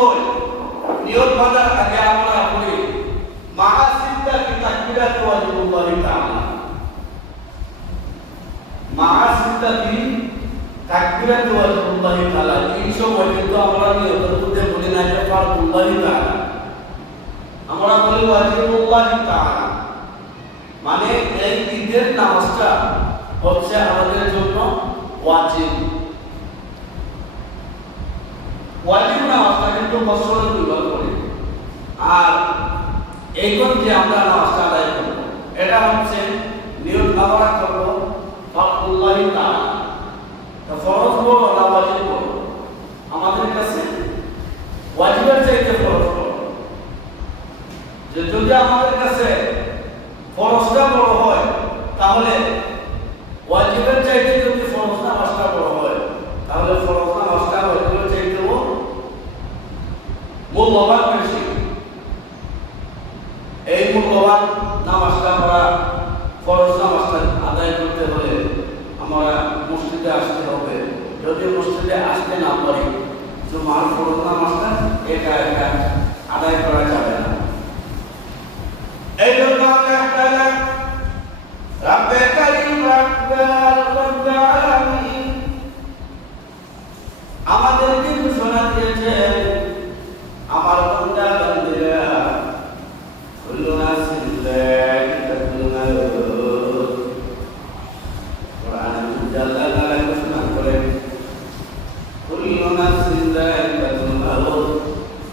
হই নিয়ত বাঁধার আগে আমরা বলি মাহাসিদ্দা কি তাকবিরাত ওয়াজিবুল্লাহি তাআলা মাহাসিদ্দা কি তাকবিরাত ওয়াজিবুল্লাহি তাআলা এই সময় কিন্তু আমরা নিয়তের মধ্যে বলি না যে ফারদুল্লাহি তাআলা আমরা বলি ওয়াজিবুল্লাহি তাআলা মানে এই ঈদের নামাজটা হচ্ছে আমাদের জন্য ওয়াজিব। ওয়াজিব নামাজটা কিন্তু বছরে দুইবার করি। আর এইখন যে আমরা নামাজটা আদায় এটা হচ্ছে নিয়ত আমরা করব ফাকুল্লাহি তাআলা। ফরজ বড় না ওয়াজিব আমাদের কাছে ওয়াজিবের চাইতে ফরজ যে যদি আমাদের কাছে ফরজটা বড় হয় তাহলে ওয়াজিবের চাইতে যদি ফরজ নামাজটা বড় হয় তাহলে ফরজ নামাজটা ওয়াজিবের চাইতেও মূল্যবান বেশি এই মূল্যবান নামাজটা আমরা ফরজ নামাজটা আদায় করতে হলে আমরা মসজিদে আসতে হবে। যদি মসজিদে আসতে না পারি, জুমার ফরজ নামাজটা একা একা আদায় করা যাবে না। এই জন্য আমরা একটা রব্বে করিম রব্বে রব্বে আলামিন আমাদেরকে ঘোষণা দিয়েছে আমার বান্দা বান্দিরা কুল্লু নাসিন যায়িকাতুল মাউত কোরআন জাল্লা তাআলা ঘোষণা করেন কুল্লু নাসিন যায়িকাতুল মাউত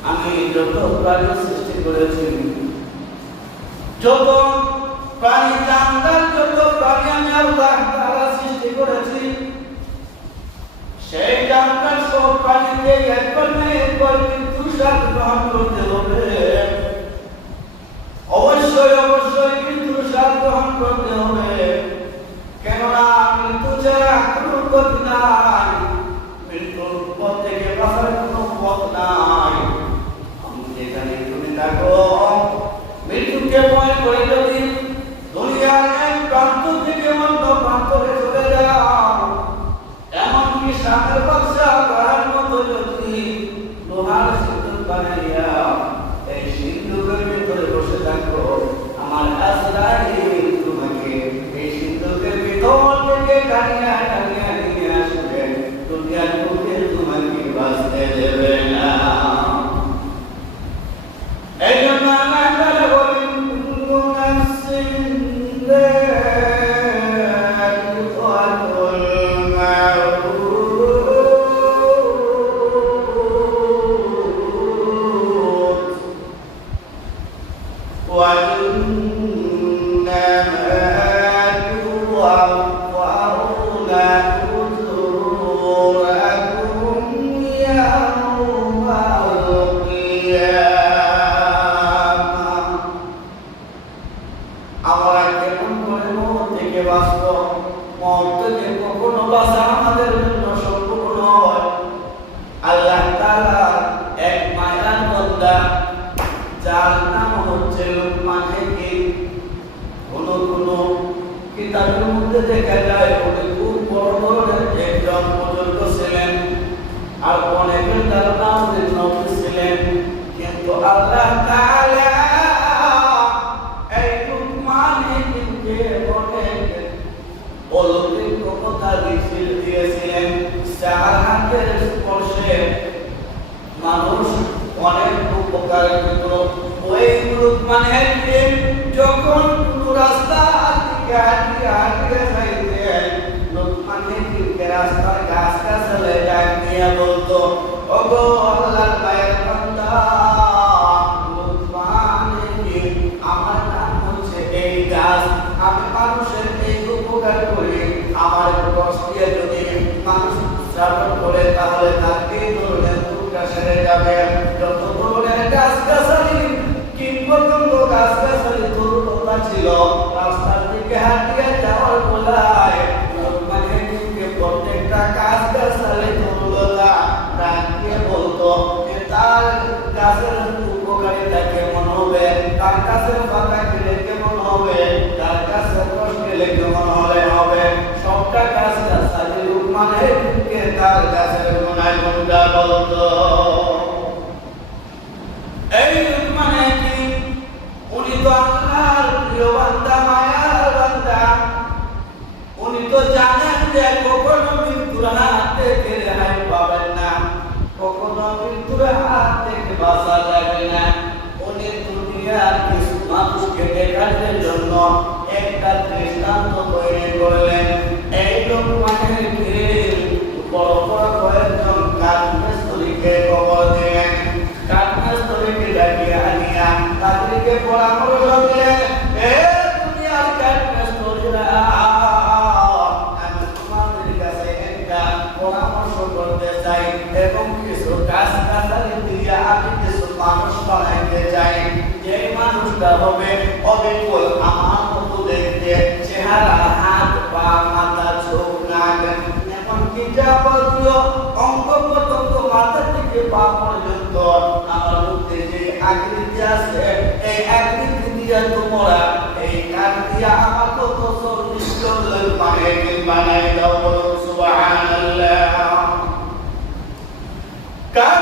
আমি যত প্রাণী সৃষ্টি করেছি যত প্রাণী জানদার যত প্রাণী আমি আল্লাহ তাআলা সৃষ্টি করেছি সেই জানদার সব প্রাণীকে একবার না একবার মৃত্যু স্বাদ গ্রহণ করতে হবে অবশ্যই অবশ্যই মৃত্যু স্বাদ গ্রহণ করতে হবে কেননা মৃত্যু ছাড়া কোনো পথ নাই মৃত্যুর পথ থেকে বাঁচার কোনো পথ নাই আমি যেখানে তুমি থাকো মৃত্যুকে ভয় করে যদি দুনিয়ার প্রান্ত থেকে অন্য প্রান্তরে এমনকি সাপের বাচ্চা করার মতো যদি লোহার সিন্দুক বানাইয়া মানুষ অনেক উপকার পেত ওই গ্রুপ মানে যখন কোনো রাস্তা আটকে আটকে আটকে যাইতেন লোকমানের দিকে রাস্তার গাছ চলে ডাক নিয়ে বলতো, ওগো আল্লাহর পায়ের বান্দা ছিল। রাস্তার দিকে হাঁটিয়ে যাওয়ার বলা সুন্দর হবে। অবিকল আমার মতো দেখতে চেহারা, হাত, পা, মাথা, চোখ, নাক, এমনকি যাবতীয় অঙ্গ প্রত্যঙ্গ মাথা থেকে পা পর্যন্ত আমার মধ্যে যে আকৃতি আছে, এই আকৃতি দিয়ে তোমরা এই কান দিয়ে আমার কত চল্লিশ ডলার বানাই বানাই দাও সুবহানাল্লাহ। কান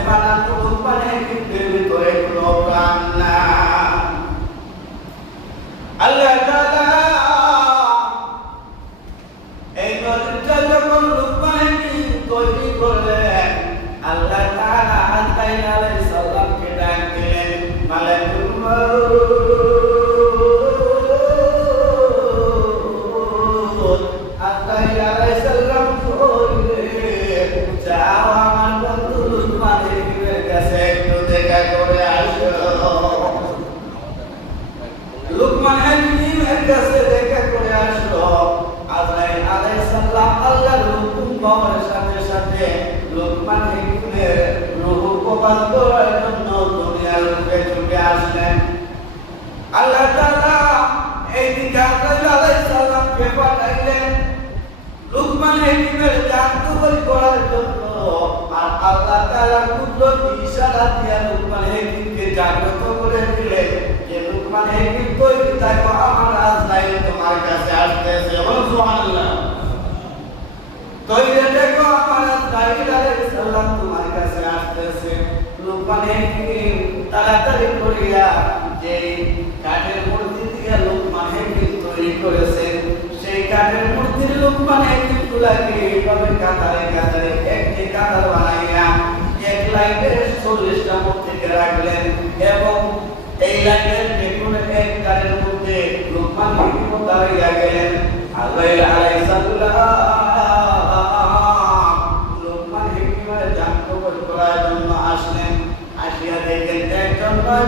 তালার কুদরতি ইশারা দিয়া লুকমান হেকিমকে জাগ্রত করে দিলেন যে লুকমান হেকিম কই তাকে আমার আজরাইল তোমার কাছে আসতেছে? ও সুবহানাল্লাহ। তৈরে দেখো আমার আজরাইল আলাইহিস সালাম তোমার কাছে আসতেছে। লুকমান হেকিম তাড়াতাড়ি করিয়া যে কাঠের মূর্তি দিয়ে লুকমান হেকিম তৈরি করেছেন সেই কাঠের মূর্তির লুকমান হেকিম গুলাকে এইভাবে কাতারে কাতারে একটি কাতার বানাইয়া লাইনের চল্লিশটা মূর্তিকে রাখলেন এবং এই লাইনের যে এক কালের মধ্যে লোকমান হিকিম দাঁড়িয়ে গেলেন। আজরাইল আলাইহিসসালাম লোকমান হিকিমের জান করার জন্য আসলেন। আসিয়া দেখেন একজন নয়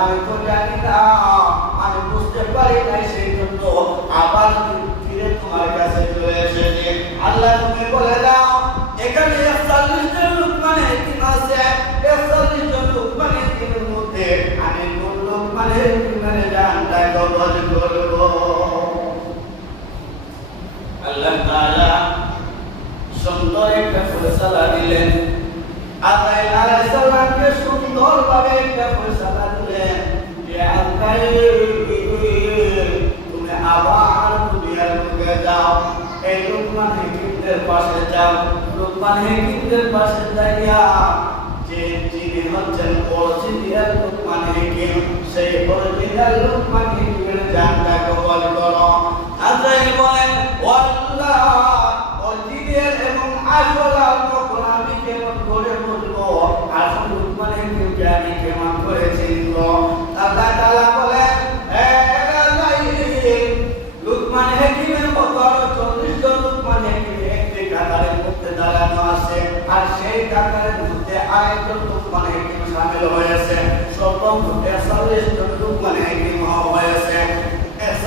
আমি তো জানি না, আমি বুঝতে পারি নাই সেই জন্য। আবার ফিরে তোমার কাছে চলে এসেছি আল্লাহ তুমি বলে দাও, এখানে একচল্লিশ জন লোকমান হেকিম আছে, একচল্লিশ জন লোকমান হেকিমের মধ্যে আমি কোন লোকমান হেকিমের জানটা কবল করব আল্লাহ তাআলা সুন্দর একটা ফয়সালা দিলেন। আল্লাহ আলাইহিস সালামকে সুন্দরভাবে একটা ফয়সালা তুমি আবার যাও। এই লোকমান হেকিমদের পাশে যাও। পাশে যাইয়া যে যিনি হচ্ছেন অরিজিনাল লোকমান হেকিম সেই অরিজিনাল লোকমান হেকিমের জানটা কবল করো আজরাইল বলেন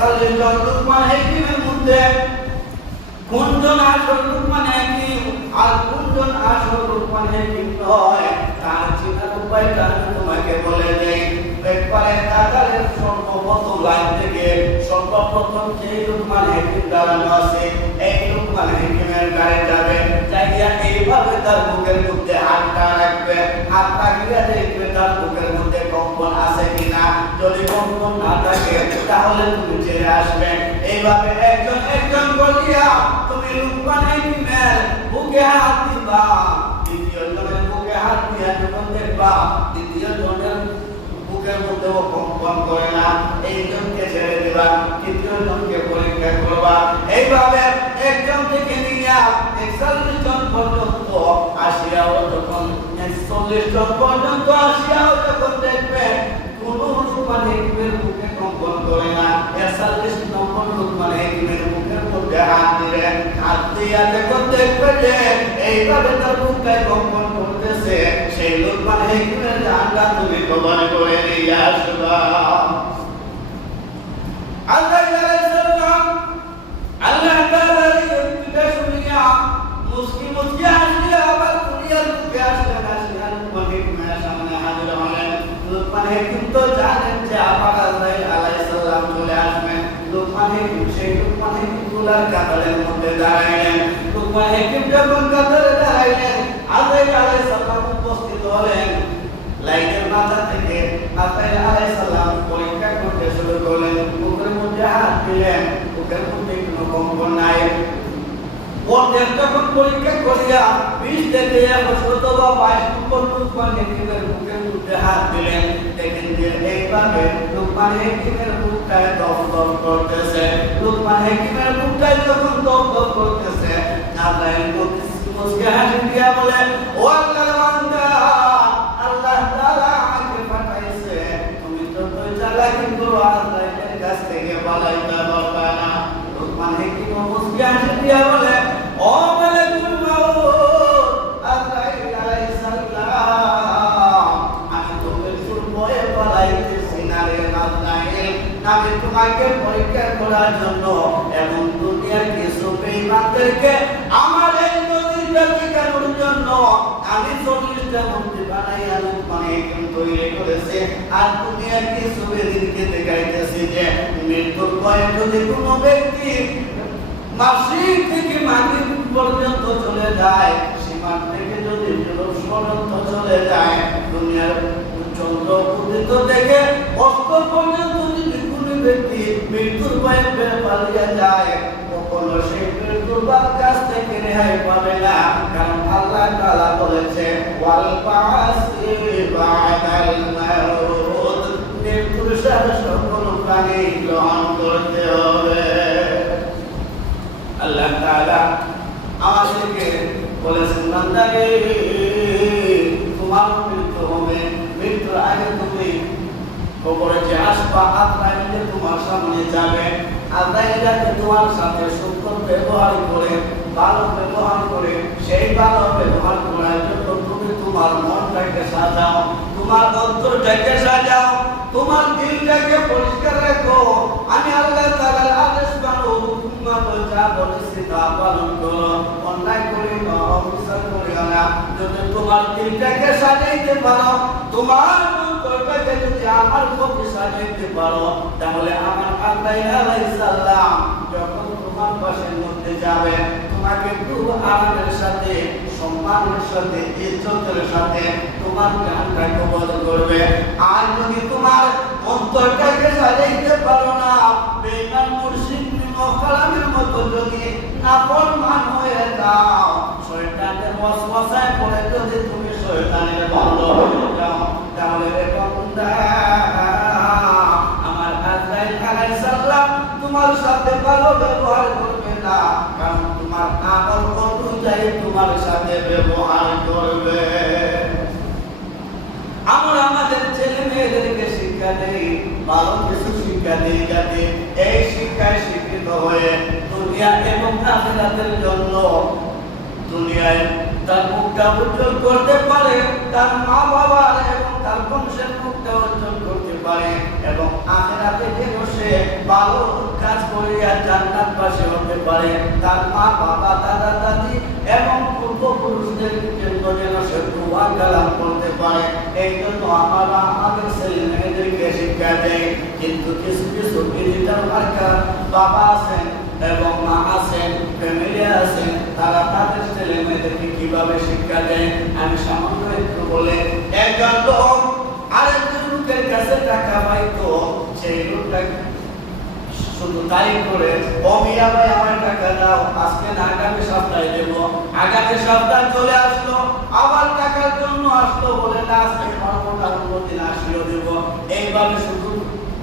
একচল্লিশ জন লুকমান হাকিমের মধ্যে কোনজন আসল লুকমান হাকিম আর কোনজন আসল লুকমান হাকিম নয় তার চিনার উপায়টা আমি তোমাকে বলে দেই। একবারে কাতারের সর্বপ্রথম লাইন থেকে সর্বপ্রথম যে লুকমান হাকিম দাঁড়ানো আছে, এই লুকমান হাকিমের গাড়ি যাবে। যাইয়া এইভাবে তার বুকের মধ্যে হাতটা রাখবে, হাতটা গিয়ে দেখবে তার বুকের কম্পন আছে কিনা? যদি কম্পন না থাকে, তাহলে তুমি ছেড়ে আসবে। এইভাবে একজন একজন বলিয়া তুমি লুকমান হাকিমের বুকে হাত দিবা। দ্বিতীয় জনের বুকে হাত দিয়া যখন দেখবা, দ্বিতীয় জনের বুকের মধ্যেও কম্পন করে না। এইজনকে ছেড়ে দিবা, তৃতীয় জনকে পরীক্ষা করবা। এইভাবে একজন থেকে নিয়ে একচল্লিশ জন পর্যন্ত আসিয়াও যখন একচল্লিশ পর্যন্ত আসিয়াও যখন দেখবে, কোন লোকমান হেকিমের বুকে কম্পন করে না। একচল্লিশ নম্বর লোকমান হেকিমের বুকের মধ্যে হাত দিলেন হাত দিয়া যখন দেখবে যে এইভাবে তার বুকটায় কম্পন করতেছে, সেই লোকমান হেকিমের জানটা তুমি কবর করে নিয়ে আসবা আলাইহিস সালাম আল্লাহ তাআলার এই উক্তিটা শুনিয়া মুসকি মুসকি হাসিয়া আবার দুনিয়ার বুকে আসলেন আসিয়া লোকমান হেকিমের সামনে হাজির হলেন লোকমান হেকিম তো আবার আল্লাহ আলাইহিস সালাম চলে আসবেন লোকমান হেকিম সেই লোকমান হেকিমগুলার কাতারের মধ্যে দাঁড়াইলেন লোকমান হেকিম যখন কাতারে দাঁড়াইলেন আল্লাহ আলাইহিস সালাম উপস্থিত হলেন লাইনের মাথা থেকে আতাই আলাইহিস সালাম পরীক্ষা করতে শুরু করলেন বুকের মধ্যে হাত দিলেন বুকের মধ্যে কোনো কম্পন নাই ওদের যখন পরীক্ষা করিয়া বিশ থেকে একশত বা বাইশ নম্বর লুকমান হাত দিলেন দেখেন যে এইভাবে লোকমান হেকিমের বুকটায় দম দম করতেছে লোকমান হেকিমের বুকটায় যখন দম দম করতেছে আল্লাহ মুসকে হাসি দিয়া বলেন করার জন্য এবং দুনিয়ার কিছু বেঈমানদেরকে আমার এই নদীটা টিকানোর জন্য? আমি চল্লিশটা মূর্তি বানাইয়া হেকিম তৈরি করেছে। আর আর কিছু এদিনকে দেখাইতেছি যে, মৃত্যুর ভয়ে যদি কোনো ব্যক্তি মাসিক থেকে মাগরিব পর্যন্ত চলে যায়, সীমার থেকে যদি পর্যন্ত চলে যায়, দুনিয়ার চন্দ্র উদিত থেকে অস্ত পর্যন্ত ব্যক্তি মৃত্যুর ভয়ে পালিয়ে যায়, কখনো সেই মৃত্যুর কাছ থেকে রেহাই পাবে না, কারণ আল্লাহ তাআলা বলেছে ওয়াল বাসি মৃত্যুর সাথে সকল প্রাণী গ্রহণ করতে হবে। আল্লাহ তাআলা আমাদেরকে বলেছেন তোমার মৃত্যু হবে। মৃত্যুর আগে তুমি কবরে যে আসবা আত্মাইলে তোমার সামনে যাবে। আত্মাইলে যাতে তোমার সাথে সুন্দর ব্যবহার করে ভালো ব্যবহার করে, সেই ভালো ব্যবহার করার জন্য তুমি তোমার মনটাকে সাজাও, তোমার অন্তরটাকে সাজাও, তোমার দিলটাকে পরিষ্কার রাখো। আমি আল্লাহ তাআলার আদেশ মানো মানো যা বলেছি তা পালন করো। অন্যায় করি না অবিচার করি না যদি তোমার দিলটাকে সাজাইতে পারো, তোমার অন্তরটাকে যদি আমার প্রতি সাজাইতে পারো, তাহলে আমার আল্লাহ আলাইহিস সালাম যখন তোমার পাশের মধ্যে যাবে, তোমাকে খুব আনন্দের সাথে, সম্মানের সাথে, ইজ্জতের সাথে তোমার কবল করবে। আর যদি তোমার অন্তরটাকে সাজাইতে পারো না বেমান মুর্শিদ মহকালামের মতো যদি হয়ে যাও, শয়তানের পড়ে যদি তুমি শয়তানের তোমার সাথে ব্যবহার করবে। আমরা আমাদের ছেলে মেয়েদেরকে শিক্ষা দেই, ভালো কিছু শিক্ষা দেই যাতে এই শিক্ষায় শিক্ষিত হয়ে দুনিয়া এবং আখিরাতের জন্য দুনিয়ায় তার মুখটা উজ্জ্বল করতে পারে, তার মা বাবার এবং তার বংশের মুখটা উজ্জ্বল করতে পারে এবং আখেরাতে যেন সে ভালো কাজ করিয়া জান্নাতবাসী হতে পারে, তার মা বাবা দাদা দাদি এবং পূর্বপুরুষদের জন্য যেন সে দোয়া কালাম করতে পারে। এই জন্য আমরা আমাদের ছেলে মেয়েদেরকে শিক্ষা দেয় কিন্তু কিছু কিছু ডিজিটাল মার্কার বাবা আছেন এবং মা আছেন ফ্যামিলি আছেন, তারা তাদের ছেলে মেয়েদেরকে কীভাবে শিক্ষা দেয় আমি সামান্য একটু বলে, একজন লোক আরেকজন লোকের কাছে টাকা পাইতো, সেই লোকটা শুধু তারিখ করে ভাই আমার টাকা দাও, আজকে না আগামী সপ্তাহে দেবো। আগামী সপ্তাহ চলে আসলো, আবার টাকার জন্য আসলো বলে না, আজকে কর্মটা অন্য দিন আসিও দেব। এইভাবে শুধু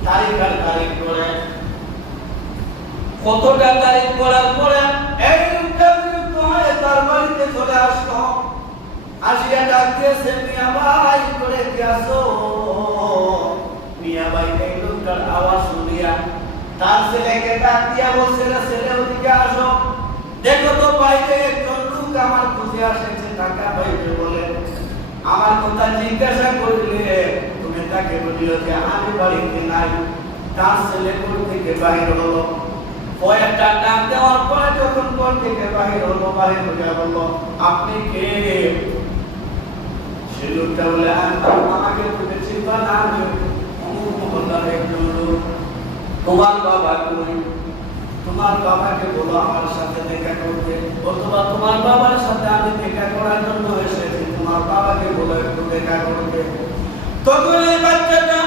তারিখ আর তারিখ করে কতটা তারিখ করার পরে এই তার বাড়িতে চলে আসলো। আসিয়া মিয়া ভাই করে কি আসো মিয়া ভাই এই লোকটার আওয়াজ শুনিয়া তার ছেলেকে ডাক দিয়া বলছে ছেলে, ওদিকে আসো। দেখো তো, বাইরে একজন লোক আমার খুঁজে আসেছে টাকা পাইবে বলে, আমার কথা জিজ্ঞাসা করলে তুমি তাকে বলিও যে, আমি বাড়িতে নাই। তার ছেলে কোন থেকে বাইরে হলো। কয়েকটা ডাক দেওয়ার পরে যখন কোন থেকে বাহির হলো, বাহির হইয়া বলল, আপনি কে? সে লোকটা বলে, আমি আমাকে তুমি চিন্তা না আমি অমুক মহল্লার একজন লোক। তোমার বাবা কই? তোমার বাবাকে বলো আমার সাথে দেখা করতে। অথবা তোমার বাবার সাথে আমি দেখা করার জন্য এসেছি। তোমার বাবাকে বলো একটু দেখা করতে। তখন এই বাচ্চাটা,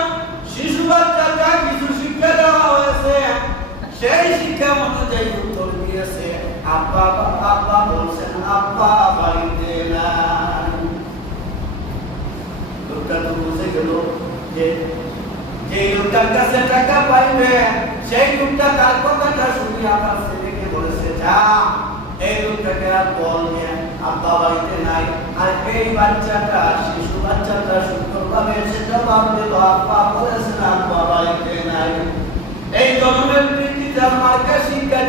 শিশু বাচ্চাটা কিছু শিক্ষা দেওয়া হয়েছে। সেই শিক্ষা অনুযায়ী উত্তর দিয়েছে, আব্বা আব্বা বলছেন, আব্বা বাড়িতে নাই। লোকটা তো বুঝে গেল যে এই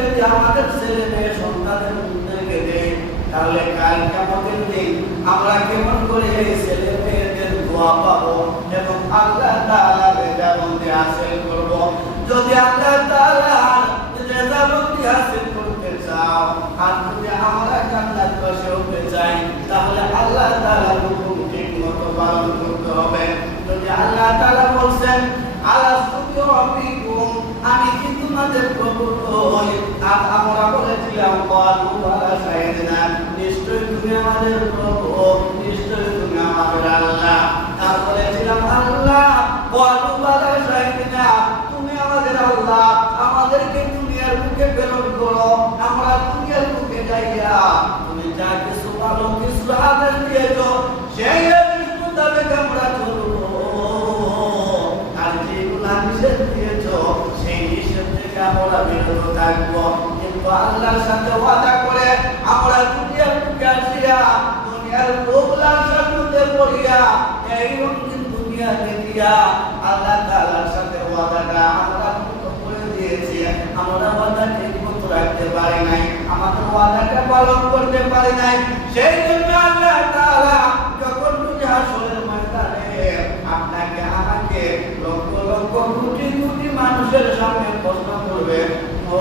যদি আমাদের ছেলে মেয়ে সন্তানের তাহলে আমরা কেমন করে এই ছেলে মেয়েদের পাবো এবং আল্লাহ রেজাবন্দি হাসিল করব। যদি আল্লাহ তাআলার রেজাবন্দি হাসিল করতে চাও, আর যদি আমরা জান্নাতবাসী হতে চাই, তাহলে আল্লাহ তাআলার হুকুম ঠিক মতো পালন করতে হবে। যদি আল্লাহ তাআলা বলছেন আলাস্তুতি রাব্বিকুম আমি কি তোমাদের প্রভু হই, আর আমরা বলেছিলাম কালু আলা শাহিদিনা নিশ্চয়ই তুমি আমাদের বুকে প্রেরণ করো আমরা দুনিয়ার বুকে যাইয়া। তুমি যা কিছু ভালো কিছু আদেশ দিয়েছ সেই আদেশ মোতাবেক আমরা চলবো আর যেগুলো নিষেধ দিয়েছ, সেই নিষেধ থেকে আমরা বিরত থাকব। কিন্তু আল্লাহর সাথে ওয়াদা করে আমরা দুনিয়ার বুকে আসিয়া, দুনিয়ার লোক লালসার মধ্যে পড়িয়া, এই রঙিন দুনিয়া দেখিয়া আল্লাহ তাআলার সাথে ওয়াদাটা আমরা আমরা ওয়াদা ঠিক রাখতে পারি নাই আমাদের ওয়াদাটা পালন করতে পারি নাই। সেই জন্য আল্লাহ তাআলা যখন তুমি হাসরের ময়দানে আপনাকে আমাকে লক্ষ লক্ষ কোটি কোটি মানুষের সামনে প্রশ্ন করবে ও,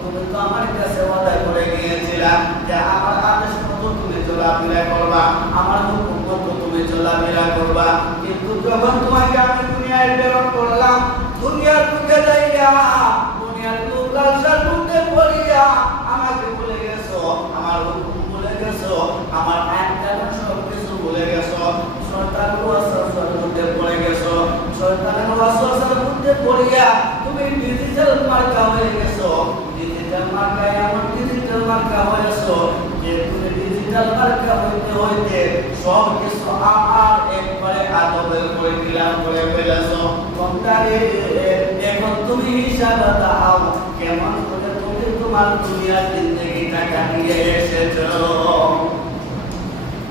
তুমি তো আমার কাছে ওয়াদা করে গিয়েছিলা যে আমার আদেশ মতো তুমি চলাফেরা করবা আমার হুকুম মতো তুমি চলাফেরা করবা। কিন্তু যখন তোমাকে আমি দুনিয়ায় প্রেরণ করলাম দুনিয়ার বুকে যাইয়া, দুনিয়ার লালসার বুকে পড়িয়া আমাকে ভুলে গেছো, আমার হুকুম ভুলে গেছো, আমার আইন কানুন সব কিছু ভুলে গেছো, সরকারের ওয়াসওয়াসার মধ্যে পড়ে গেছো, সরকারের ওয়াসওয়াসার মধ্যে পড়িয়া তুমি ডিজিটাল মার্কা হয়ে গেছো ডিজিটাল মার্কা এমন ডিজিটাল মার্কা হয়েছো যে তুমি ডিজিটাল মার্কা হইতে হইতে সব কিছু আমার একবারে আদবের করে দিলাম করে ফেলেছো। কোনটারে এখন তুমি হিসাব দাও। কেমন করে তুমি তোমার দুনিয়ার জিন্দগিটা কাটিয়ে এসেছ?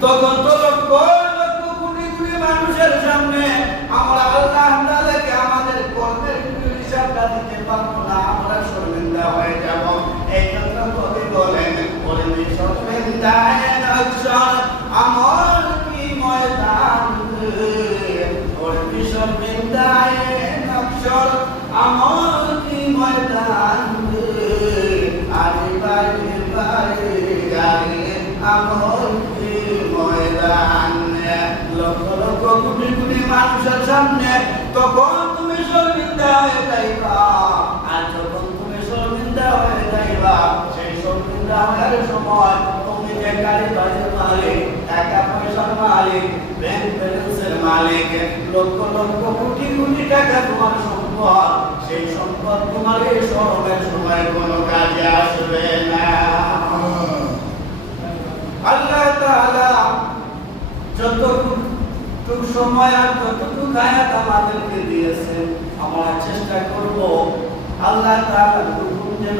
তখন তো লক্ষ লক্ষ কোটি কোটি মানুষের সামনে আমরা আল্লাহ তাআলাকে আমাদের কর্মের হিসাবটা দিতে পারব না, আমরা শর্মিন্দা হয়ে যাব। এই জন্য গাড়ি বাড়ির মালিক টাকা পয়সার মালিক ব্যাংক ব্যালেন্সের মালিক লক্ষ লক্ষ কোটি কোটি টাকা তোমার সম্পদ সেই সম্পদ তোমার এই শহরের সময় কোনো কাজে আসবে না আল্লাহ তাআলা যতটুকু সময় আর যতটুকু আমাদেরকে দিয়েছেন, আমরা চেষ্টা করব আল্লাহ তাআলা হুকুম যেন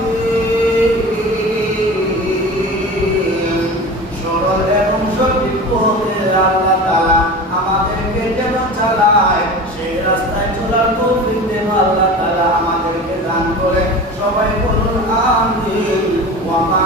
পথে আল্লাহ আমাদেরকে যেন চালায়, সেই রাস্তায় চলার আল্লাহ তাআলা আমাদেরকে দান করে। সবাই বলুন, আমিন। ওয়া মা